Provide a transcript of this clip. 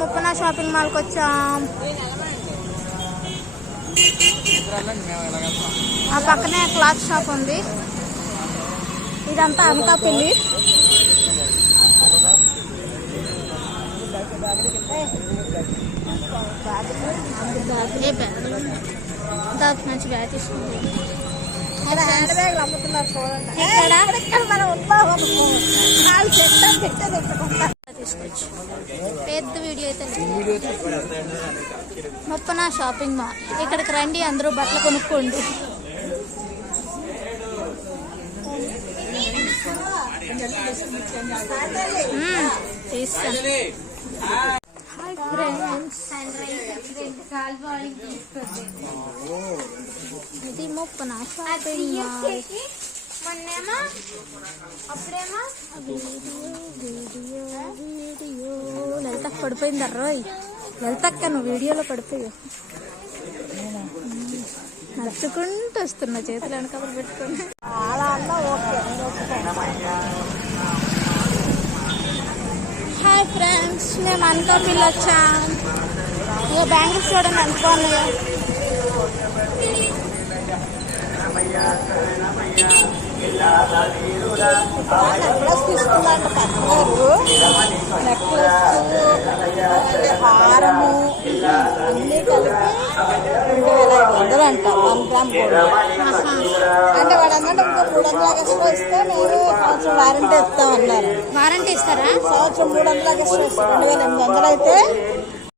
Muppana shopping మాల్కి వచ్చాం. ఆ పక్కనే క్లాత్ షాప్ ఉంది. ఇదంతా అనకాపల్లి. మంచి బ్యాగ్ తీసుకుంది. తీసుకోవచ్చు. పెద్ద వీడియో అయితే ముప్పన షాపింగ్ మాల్. ఇక్కడికి రండి, అందరూ బట్టలు కొనుక్కోండి. తీస్తాను. హాయ్ ఫ్రెండ్స్, ఇది ముప్పన షాపింగ్ మాల్. మొన్నేమో అప్పుడేమో వీడియో లలితకు పడిపోయింది. అర్రోయ్ లలితక్క, నువ్వు వీడియోలో పడిపోయావు. నడుచుకుంటూ వస్తున్నా, చేతులు వెనకాల పెట్టుకుని. హాయ్ ఫ్రెండ్స్, మేము అనకాపల్లి వచ్చాం. ఇక బ్యాంగిల్స్ చూడండి అనుకోని. నెక్లెస్ తీసుకుందంట కట్టలేదు. నెక్లెస్, హారము అన్నీ కలిపి 2500 అంట 1 గ్రామ్ గోల్డ్. అంటే వాడు అన్నట్టు ఇంకో 300 ఎక్స్ట్రా ఇస్తే నేను సంవత్సరం వారంటీ ఇస్తామన్నారు. వారంటీ ఇస్తారా? సంవత్సరం 300 ఎక్స్ట్రా ఇస్తే 2800 అయితే